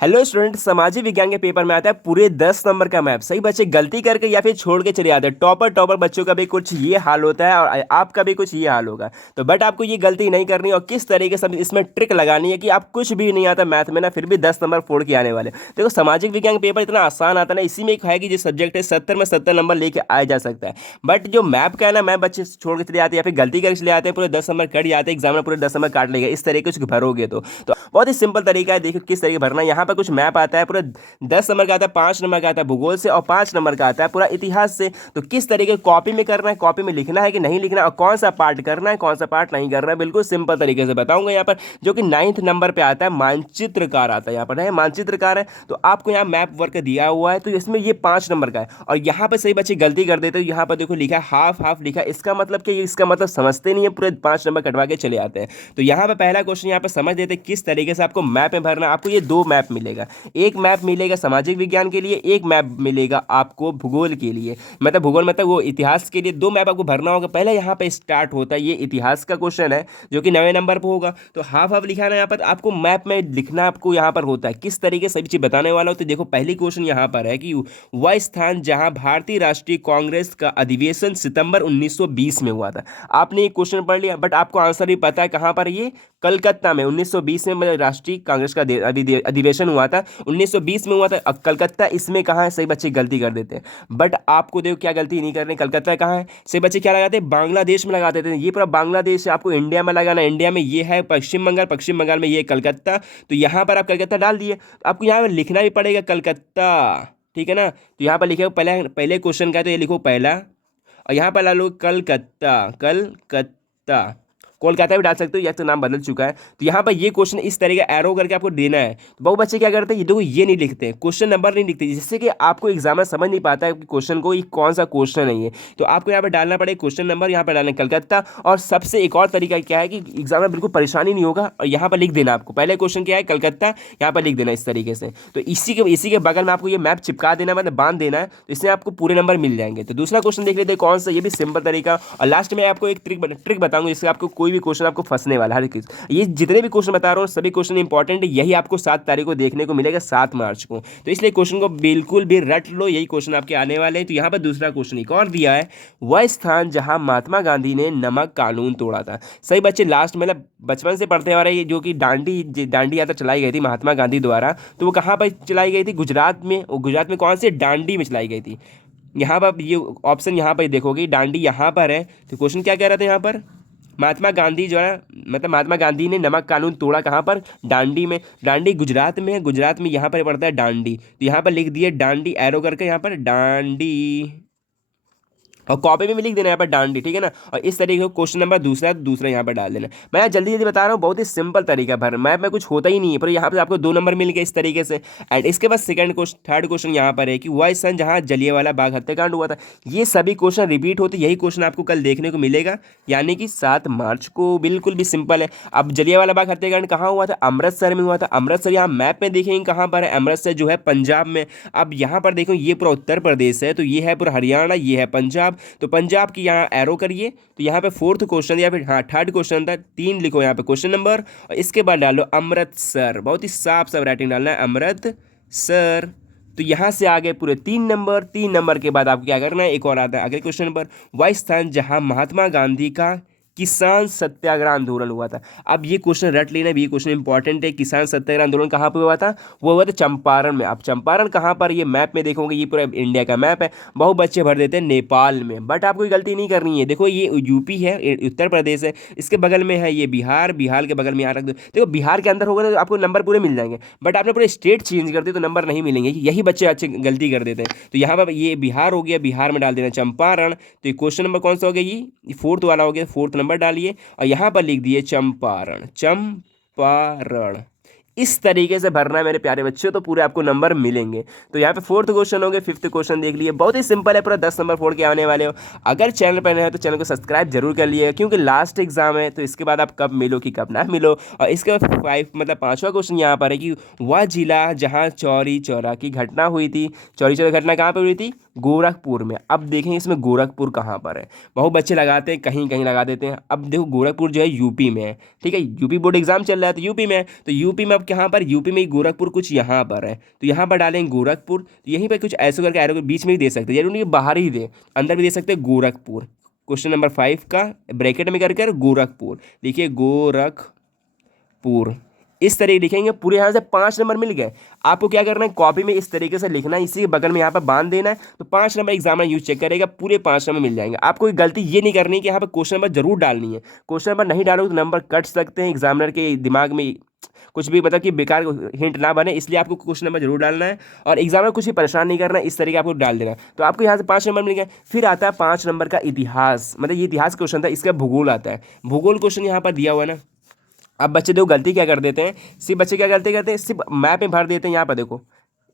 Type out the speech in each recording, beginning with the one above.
Hello student, सामाजिक विज्ञान के पेपर में आता है पूरे 10 नंबर का मैप। सही बच्चे गलती करके या फिर छोड़ के चले जाते हैं। टॉपर टॉपर बच्चों का भी कुछ ये हाल होता है और आपका भी कुछ ये हाल होगा। तो बट आपको ये गलती नहीं करनी और किस तरीके से इसमें ट्रिक लगानी है कि आप कुछ भी नहीं आता मैथ में ना, फिर भी 10 नंबर फोड़ के आने वाले। देखो, सामाजिक विज्ञान का पेपर इतना आसान आता है ना, इसी में एक है कि जो सब्जेक्ट है 70 में 70 नंबर लेके आया जा सकता है। बट जो मैप का है ना, मैप बच्चे छोड़ के चले जाते हैं या फिर गलती करके चले जाते हैं, पूरे 10 नंबर कट जाते हैं, एग्जाम में पूरे 10 नंबर काट लेगा। इस तरीके से भरोगे तो बहुत ही सिंपल तरीका है। देखो किस तरीके भरना है। यहाँ पर कुछ मैप आता है, पूरा 10 नंबर का आता है, 5 नंबर का आता है भूगोल से, और 5 नंबर का आता है पूरा इतिहास से। तो किस तरीके कॉपी में करना है, कॉपी में लिखना है कि नहीं लिखना, और कौन सा पार्ट करना है, कौन सा पार्ट नहीं करना है, बिल्कुल सिंपल तरीके से बताऊंगा यहाँ पर। जो कि 9th नंबर पे आता है मानचित्रकार आता है, यहाँ पर है मानचित्रकार है। तो आपको यहाँ मैप वर्क दिया हुआ है, तो इसमें ये 5 नंबर का है। और यहाँ पर सही बच्चे गलती कर देते हैं। यहाँ पर देखो लिखा है हाफ हाफ लिखा है, इसका मतलब कि इसका मतलब समझते नहीं है, पूरे 5 नंबर कटवा के चले आते हैं। तो यहाँ पर पहला क्वेश्चन यहाँ पर समझ लेते हैं किस तरीके से आपको मैप में भरना है। आपको ये 2 मैप मिलेगा। एक मैप मिलेगा सामाजिक विज्ञान के लिए, एक मैप मिलेगा आपको भूगोल के लिए। मतलब भूगोल मतलब वो इतिहास के लिए 2 मैप आपको भरना होगा। पहले यहाँ पे स्टार्ट होता है, ये इतिहास का क्वेश्चन है जो कि 9वें नंबर पर होगा। तो हाफ हाफ लिखा है ना, यहाँ पर आपको मैप में लिखना आपको यहाँ पर होता है। किस तरीके से सभी चीज़ बताने वाला हो। तो देखो पहली क्वेश्चन यहाँ पर है कि वह स्थान जहाँ भारतीय राष्ट्रीय कांग्रेस का अधिवेशन सितंबर 1920 में हुआ था। आपने ये क्वेश्चन पढ़ लिया, बट आपको आंसर भी पता है कहाँ पर ये कलकत्ता में 1920 में, मतलब राष्ट्रीय कांग्रेस का अधिवेशन हुआ था 1920 में हुआ था। अब कलकत्ता इसमें कहाँ है, सही बच्चे गलती कर देते हैं। बट आपको देखो क्या गलती नहीं करनी, कलकत्ता कहाँ है, सही बच्चे क्या लगाते हैं, बांग्लादेश में लगा देते हैं। ये पूरा बांग्लादेश है, आपको इंडिया में लगाना। इंडिया में ये है पश्चिम बंगाल, पश्चिम बंगाल में ये है कलकत्ता। तो यहाँ पर आप कलकत्ता डाल दिए, तो आपको यहाँ पर लिखना भी पड़ेगा कलकत्ता। ठीक है ना। तो यहाँ पर लिखे पहले पहले क्वेश्चन का है, तो ये लिखो पहला, और यहाँ पर डालो कलकत्ता। कलकत्ता कोलकाता भी डाल सकते हो, या तो नाम बदल चुका है। तो यहाँ पर ये क्वेश्चन इस तरह का एरो करके आपको देना है। तो बहुत बच्चे क्या करते हैं, ये देखो ये नहीं लिखते, क्वेश्चन नंबर नहीं लिखते, जिससे कि आपको एग्जाम समझ नहीं पाता है कि क्वेश्चन को ये कौन सा क्वेश्चन है ये। तो आपको यहाँ पर डालना पड़ेगा क्वेश्चन नंबर, यहाँ पर डालना कलकत्ता। और सबसे एक और तरीका क्या है कि एग्जाम में बिल्कुल परेशानी नहीं होगा, और यहाँ पर लिख देना आपको पहले क्वेश्चन क्या है कलकत्ता, यहाँ पर लिख देना इस तरीके से। तो इसी के बगल में आपको ये मैप चिपका देना, मतलब बांध देना है। तो इससे आपको पूरे नंबर मिल जाएंगे। तो दूसरा क्वेश्चन देख लेते हैं कौन सा, ये भी सिंपल तरीका। और लास्ट में आपको एक ट्रिक बताऊंगा, जिससे आपको कोई भी क्वेश्चन आपको फंसने वाला हर किस, ये जितने भी क्वेश्चन बता रहा हूँ सभी क्वेश्चन इंपॉर्टेंट है। यही आपको 7 तारीख को देखने को मिलेगा, 7 मार्च को। तो इसलिए क्वेश्चन को बिल्कुल भी रट लो, यही क्वेश्चन आपके आने वाले हैं। तो यहाँ पर दूसरा क्वेश्चन एक और दिया है, वह स्थान जहां महात्मा गांधी ने नमक कानून तोड़ा था। सही बच्चे लास्ट मतलब बचपन से पढ़ते आ रहे हैं, जो कि दांडी यात्रा चलाई गई थी महात्मा गांधी द्वारा। तो वो कहाँ पर चलाई गई थी, गुजरात में। और गुजरात में कौन से, दांडी में चलाई गई थी। यहाँ पर ये ऑप्शन यहाँ पर देखोगे, दांडी यहाँ पर है। तो क्वेश्चन क्या कह रहे थे यहाँ पर, महात्मा गांधी जो है, मतलब महात्मा गांधी ने नमक कानून तोड़ा कहाँ पर, दांडी में। दांडी गुजरात में है, गुजरात में यहाँ पर पड़ता है दांडी। तो यहाँ पर लिख दिए दांडी एरो करके, यहाँ पर दांडी, और कॉपी में भी लिख देना यहाँ पर दांडी। ठीक है ना। और इस तरीके से क्वेश्चन नंबर दूसरा यहाँ पर डाल देना। मैं जल्दी जल्दी बता रहा हूँ, बहुत ही सिंपल तरीका भर, मैप में कुछ होता ही नहीं है, पर यहाँ पर आपको 2 नंबर मिल गए इस तरीके से। एंड इसके बाद थर्ड क्वेश्चन यहाँ पर है कि वह सन जहाँ जलियांवाला बाग हत्याकांड हुआ था। ये सभी क्वेश्चन रिपीट होते, यही क्वेश्चन आपको कल देखने को मिलेगा, यानी कि 7 मार्च को। बिल्कुल भी सिंपल है। अब जलियांवाला बाग हत्याकांड कहाँ हुआ था, अमृतसर में हुआ था। अमृतसर यहाँ मैप में देखेंगे कहाँ पर है, अमृतसर जो है पंजाब में। अब यहाँ पर देखो ये पूरा उत्तर प्रदेश है, तो ये है पूरा हरियाणा, ये है पंजाब। तो पंजाब की यहाँ एरो करिए। तो यहाँ पे 4th क्वेश्चन, या फिर हाँ 3rd क्वेश्चन था, 3 लिखो यहाँ पे क्वेश्चन नंबर, और इसके बाद डालो अमृतसर। बहुत ही साफ राइटिंग डालना है, अमृतसर। तो यहाँ से आगे पूरे 3 नंबर। 3 नंबर के बाद आपको क्या करना है, एक और आता है अगले क्वेश्चन नंबर, वह स्थान जहाँ महात्मा गांधी का किसान सत्याग्रह आंदोलन हुआ था। अब ये क्वेश्चन रट लेना, ये क्वेश्चन इंपॉर्टेंट है। किसान सत्याग्रह आंदोलन कहाँ पे हुआ था, वो हुआ था चंपारण में। अब चंपारण कहाँ पर, ये मैप में देखोगे ये पूरा इंडिया का मैप है। बहुत बच्चे भर देते हैं नेपाल में, बट आपको ये गलती नहीं करनी है। देखो ये यूपी है, उत्तर प्रदेश है, इसके बगल में है ये बिहार, बिहार के बगल में यहाँ रख दो। देखो बिहार के अंदर होगा तो आपको नंबर पूरे मिल जाएंगे, बट आपने पूरे स्टेट चेंज कर दिए तो नंबर नहीं मिलेंगे। यही बच्चे अच्छे गलती कर देते हैं। तो यहाँ पर ये बिहार हो गया, बिहार में डाल देना चंपारण। तो ये क्वेश्चन नंबर कौन सा हो गया, ये 4th वाला हो गया, 4th नंबर डालिए, और यहाँ पर लिख दिए चंपारण। चंपारण इस तरीके से भरना है मेरे प्यारे बच्चों, तो पूरे आपको नंबर मिलेंगे। तो यहाँ पे 4th क्वेश्चन हो गए, 5th क्वेश्चन देख लिए। बहुत ही सिंपल है, पूरा 10 नंबर फोड़ के आने वाले हो। अगर चैनल पर नए हैं तो चैनल को सब्सक्राइब जरूर कर लिए, क्योंकि लास्ट एग्जाम है। तो इसके बाद आप कब मिलो कि कब ना मिलो। और इसके बाद 5वां क्वेश्चन यहाँ पर है कि वह जिला जहाँ चौरी चौरा की घटना हुई थी। चौरी चौरा घटना कहाँ पर हुई थी, गोरखपुर में। अब देखेंगे इसमें गोरखपुर कहाँ पर है। बहुत बच्चे लगाते हैं, कहीं कहीं लगा देते हैं। अब देखो गोरखपुर जो है यूपी में है, ठीक है, यूपी बोर्ड एग्जाम चल रहा है तो यूपी में है, तो यूपी में अब कहाँ पर, यूपी में ही गोरखपुर कुछ यहाँ पर है, तो यहाँ पर डालेंगे गोरखपुर। तो यहीं पर कुछ ऐसे करके एरो के बीच में ही दे सकते हैं, जरूरी नहीं बाहर ही दे, अंदर भी दे सकते हैं गोरखपुर। क्वेश्चन नंबर 5 का ब्रैकेट में करके गोरखपुर देखिए, गोरखपुर इस तरीके लिखेंगे। पूरे यहाँ से 5 नंबर मिल गए। आपको क्या करना है, कॉपी में इस तरीके से लिखना है, इसी के बगल में यहाँ पर बांध देना है, तो 5 नंबर एग्जामिनर यूज चेक करेगा, पूरे 5 नंबर मिल जाएंगे। आपको कोई गलती ये नहीं करनी है कि यहाँ पर क्वेश्चन नंबर जरूर डालनी है। क्वेश्चन नंबर नहीं डालोगे तो नंबर कट सकते हैं, एग्जामिनर के दिमाग में कुछ भी मतलब कि बेकार हिंट ना बने, इसलिए आपको क्वेश्चन नंबर जरूर डालना है और एग्जामिनर कुछ भी परेशान नहीं करना है, इस तरीके आपको डाल देना है। तो आपको यहाँ से 5 नंबर मिल गए। फिर आता है 5 नंबर का इतिहास, मतलब ये इतिहास क्वेश्चन था, इसका भूगोल आता है। भूगोल क्वेश्चन यहाँ पर दिया हुआ है ना। अब बच्चे देखो गलती क्या कर देते हैं, सिर्फ बच्चे क्या गलती करते हैं, सिर्फ मैप में भर देते हैं। यहाँ पर देखो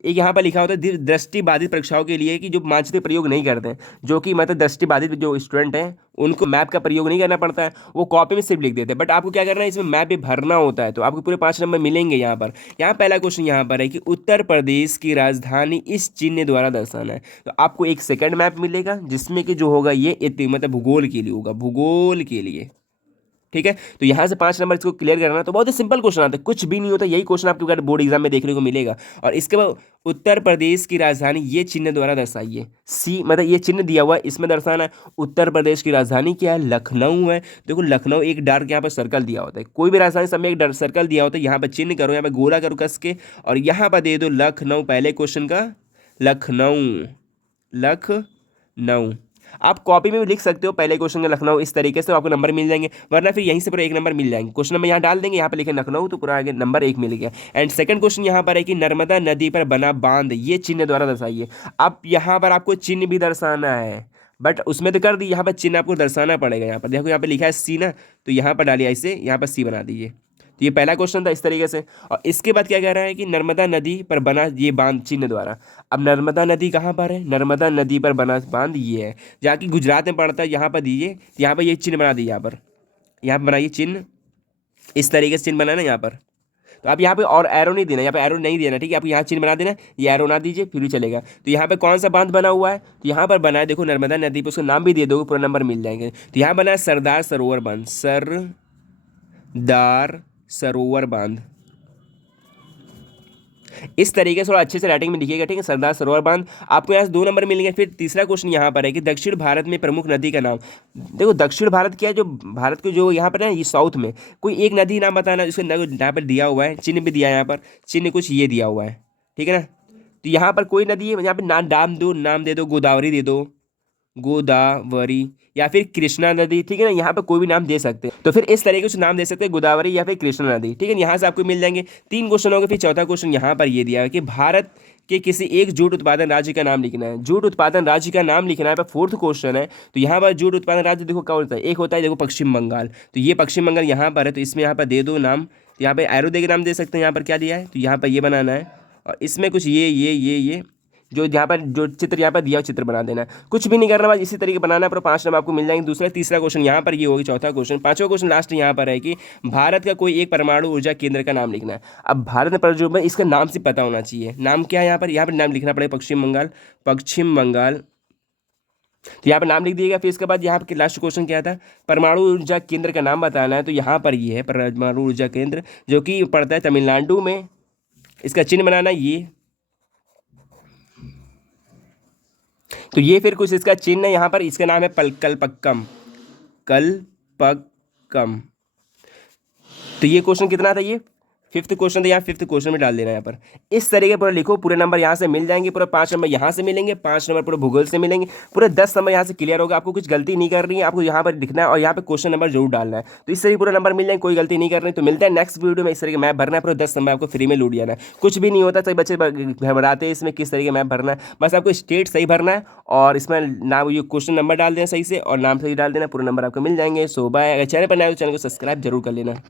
एक यहाँ पर लिखा होता है दृष्टिबाधित परीक्षाओं के लिए कि जो मानचित्र प्रयोग नहीं करते हैं, जो कि मतलब दृष्टिबाधित जो स्टूडेंट हैं उनको मैप का प्रयोग नहीं करना पड़ता है, वो कॉपी में सिर्फ लिख देते हैं। बट आपको क्या करना है, इसमें मैप भी भरना होता है, तो आपको पूरे 5 नंबर मिलेंगे। यहाँ पर यहाँ पहला क्वेश्चन यहाँ पर है कि उत्तर प्रदेश की राजधानी इस चिन्ह द्वारा दर्शाना है, तो आपको एक सेकंड मैप मिलेगा जिसमें कि जो होगा ये मतलब भूगोल के लिए होगा, भूगोल के लिए, ठीक है। तो यहाँ से 5 नंबर इसको क्लियर करना, तो बहुत ही सिंपल क्वेश्चन आता है, कुछ भी नहीं होता, यही क्वेश्चन आपके बोर्ड एग्जाम में देखने को मिलेगा। और इसके बाद उत्तर प्रदेश की राजधानी ये चिन्ह द्वारा दर्शाइए, सी मतलब ये चिन्ह दिया हुआ है इसमें दर्शाना है। उत्तर प्रदेश की राजधानी क्या है, लखनऊ है। देखो लखनऊ एक डार्क यहाँ पर सर्कल दिया होता है, कोई भी राजधानी सब में एक सर्कल दिया होता है, यहाँ पर चिन्ह करो, यहाँ पर गोला करो कस के, और यहाँ पर दे दो लखनऊ, पहले क्वेश्चन का लखनऊ, लखनऊ। आप कॉपी में भी लिख सकते हो पहले क्वेश्चन का लखनऊ, इस तरीके से आपको नंबर मिल जाएंगे, वरना फिर यहीं से पूरा 1 नंबर मिल जाएंगे। क्वेश्चन नंबर यहाँ डाल देंगे, यहाँ पे लिखे लखनऊ, तो पूरा आगे नंबर 1 मिल गया। एंड सेकंड क्वेश्चन यहाँ पर है कि नर्मदा नदी पर बना बांध ये चिन्ह द्वारा दर्शाइए। अब यहाँ पर आपको चिन्ह भी दर्शाना है, बट उसमें तो कर दी, यहाँ पर चिन्ह आपको दर्शाना पड़ेगा। यहाँ पर देखो, यहाँ पे लिखा है सी ना, तो यहाँ पर डालिए ऐसे, यहाँ पर सी बना दीजिए। तो ये पहला क्वेश्चन था इस तरीके से। और इसके बाद क्या कह रहा है कि नर्मदा नदी पर बना ये बांध चिन्ह द्वारा। अब नर्मदा नदी कहाँ पर है, नर्मदा नदी पर बना बांध ये है, जाकि गुजरात में पड़ता है, यहाँ पर दीजिए, यहाँ पर ये चिन्ह बना दीजिए, यहाँ पर बनाइए चिन्ह, इस तरीके से चिन्ह बनाना यहाँ पर। तो आप यहाँ पे और एरो नहीं देना, यहाँ पे एरो नहीं देना, ठीक है, आपको यहाँ चिन्ह बना देना, ये एरो ना दीजिए फिर भी चलेगा। तो यहाँ पे कौन सा बांध बना हुआ है, तो यहाँ पर बना है, देखो नर्मदा नदी पर, उसका नाम भी दे दोगे पूरा नंबर मिल जाएंगे। तो यहाँ बना है सरदार सरोवर बांध, सरदार सरोवर बांध, इस तरीके से थोड़ा अच्छे से राइटिंग में लिखिएगा, ठीक है, सरदार सरोवर बांध। आपको यहाँ से 2 नंबर मिलेंगे। फिर तीसरा क्वेश्चन यहाँ पर है कि दक्षिण भारत में प्रमुख नदी का नाम। देखो दक्षिण भारत क्या है, जो भारत के जो यहाँ पर है, ये साउथ में कोई एक नदी नाम बताना, जिसका यहाँ पर दिया हुआ है, चिन्ह भी दिया है, यहाँ पर चिन्ह कुछ ये दिया हुआ है, ठीक है ना। तो यहाँ पर कोई नदी है, यहाँ पर नाम दे दो, गोदावरी दे दो, गोदावरी, या फिर कृष्णा नदी, ठीक है ना, यहाँ पे कोई भी नाम दे सकते हैं। तो फिर इस तरीके से नाम दे सकते हैं, गोदावरी या फिर कृष्णा नदी, ठीक है। यहाँ से आपको मिल जाएंगे 3 क्वेश्चन हो गए। फिर चौथा क्वेश्चन यहाँ पर ये दिया है कि भारत के किसी एक जूट उत्पादन राज्य का नाम लिखना है। जूट उत्पादन राज्य का नाम लिखना है, पर 4th क्वेश्चन है। तो यहाँ पर जूट उत्पादन राज्य देखो क्या होता है, एक होता है देखो पश्चिम बंगाल, तो ये पश्चिम बंगाल यहाँ पर है, तो इसमें यहाँ पर दे दो नाम, तो यहाँ पर एरो दे के नाम दे सकते हैं। यहाँ पर क्या दिया है, तो यहाँ पर ये बनाना है, और इसमें कुछ ये जो यहाँ पर जो चित्र यहाँ पर दिया चित्र बना देना है, कुछ भी नहीं करना, बस इसी तरीके बनाना है, पर 5 नंबर आपको मिल जाएंगे। दूसरा तीसरा क्वेश्चन यहाँ पर ये होगी, चौथा क्वेश्चन। 5वां क्वेश्चन लास्ट यहाँ पर है कि भारत का कोई एक परमाणु ऊर्जा केंद्र का नाम लिखना है। अब भारत में जो है इसका नाम से पता होना चाहिए, नाम क्या है, यहाँ पर नाम लिखना पड़ेगा, पश्चिम बंगाल, तो यहाँ पर नाम लिख दिएगा। फिर इसके बाद यहाँ पर लास्ट क्वेश्चन क्या था, परमाणु ऊर्जा केंद्र का नाम बताना है, तो यहाँ पर ये है परमाणु ऊर्जा केंद्र, जो कि पड़ता है तमिलनाडु में, इसका चिन्ह बनाना ये, तो ये फिर कुछ इसका चिन्ह है यहाँ पर, इसका नाम है कलपक्कम, कलपक्कम। तो ये क्वेश्चन कितना था, ये 5th क्वेश्चन था, यहाँ 5th क्वेश्चन में डाल देना यहाँ पर। इस तरीके पूरा लिखो, पूरे नंबर यहाँ से मिल जाएंगे, पूरा 5 नंबर यहाँ से मिलेंगे, 5 नंबर पूरे भूगोल से मिलेंगे, पूरे 10 नंबर यहाँ से क्लियर होगा। आपको कुछ गलती नहीं करनी है, आपको यहाँ पर लिखना है और यहाँ पे क्वेश्चन नंबर जरूर डालना है, तो इस तरीके पूरा नंबर मिल जाएंगे, कोई गलती नहीं करनी। तो मिलता है नेक्स्ट वीडियो में। इस तरीके मैप भरना है, पूरे 10 नंबर आपको फ्री में लूट जाना है, कुछ भी नहीं होता। सही बच्चे घबराते हैं इसमें किस तरीके मैप भरना है, बस आपको स्टेट सही भरना है और इसमें नाम ये क्वेश्चन नंबर डाल देना सही से और नाम सही डाल देना, पूरे नंबर आपको मिल जाएंगे। सो बाय। अगर चैनल पर नए हो तो चैनल को सब्सक्राइब जरूर कर लेना।